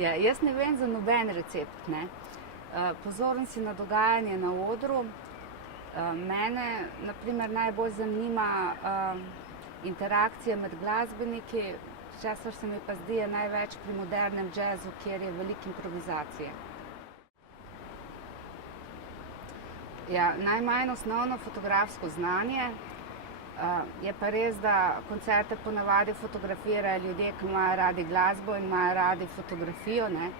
Ja, jaz ne vem za noben recept, ne. Pozoren si na dogajanje na odru. Mene, na primer, najbolj zanima interakcija med glasbeniki, česar se mi pa zdi je največ pri modernem jazzu, kjer je veliko improvizacije. Ja, najmanj osnovno fotografsko znanje. Je pa res, da koncerte ponavadi fotografirajo ljudje, ki imajo radi glasbo in imajo radi fotografijo, ne.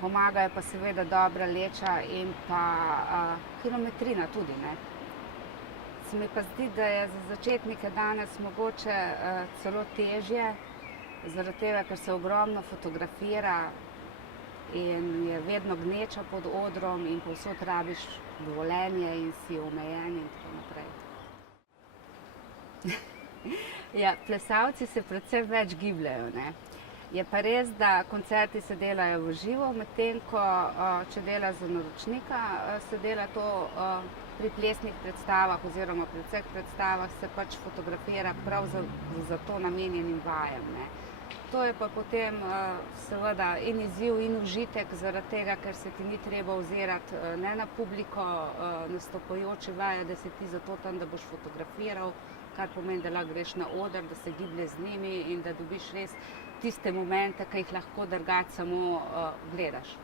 Pomagajo pa seveda dobra leča in pa kilometrina tudi, ne. Se mi pa zdi, da je za začetnike danes mogoče celo težje, zaradi tega, ker se ogromno fotografira in je vedno gneča pod odrom in povsod rabiš dovoljenje in si omejen in tako naprej. Ja, plesalci se predvsem več gibljajo, ne. Je pa res, da koncerti se delajo v živo, medtem ko če delaš za naročnika, se dela to pri plesnih predstavah oziroma pri vseh predstavah se pač fotografira prav za to namenjenim vajam, ne. To je pa potem seveda in izziv in užitek zaradi tega, ker se ti ni treba ozirati ne na publiko, nastopajoče vaje, da si ti zato tam, da boš fotografiral, kar pomeni, da lahko greš na oder, da se giblješ z njimi in da dobiš res tiste momente, ki jih lahko drugače samo gledaš.